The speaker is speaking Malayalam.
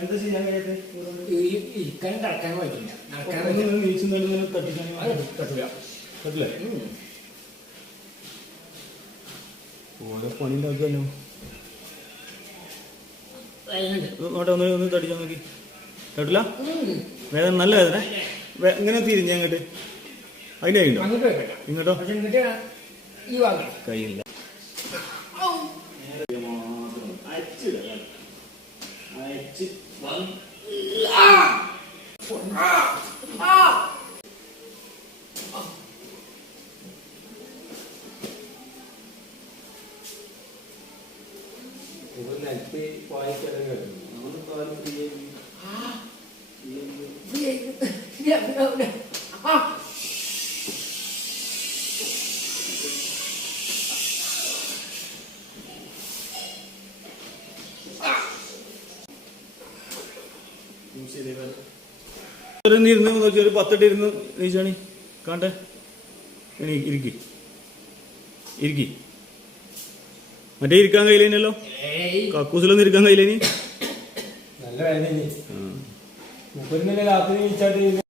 എന്താ ചെയ്യാൻ കഴിയാത്ത ഇരിക്കാൻ നടക്കാൻ പറ്റില്ല. നീച്ചും തട്ടിക്കാൻ പറ്റില്ല. പറ്റില്ലേ? ഓരോ പണി ഉണ്ടാക്കുമല്ലോ. നോട്ടെ ഒന്ന് തടിച്ചാൽ നോക്കി. തട്ടില്ല? വേദന നല്ല വേദന. ഇങ്ങനെ തിരിഞ്ഞ അങ്ങോട്ട് അതിൻ്റെ കൈ ഉണ്ടോ? ഇങ്ങോട്ടോ? കൈയില്ല. ഇരുന്ന് നോക്കി ഒരു 10 ഇരുന്ന് നീച്ചാണി കാണ്ടേ ഇരിക്കി ഇരിക്കി. മറ്റേ ഇരിക്കാൻ കഴിയില്ലല്ലോ. കക്കൂസിലൊന്നും ഇരിക്കാൻ കഴിയില്ല. നല്ല വേദന രാത്രി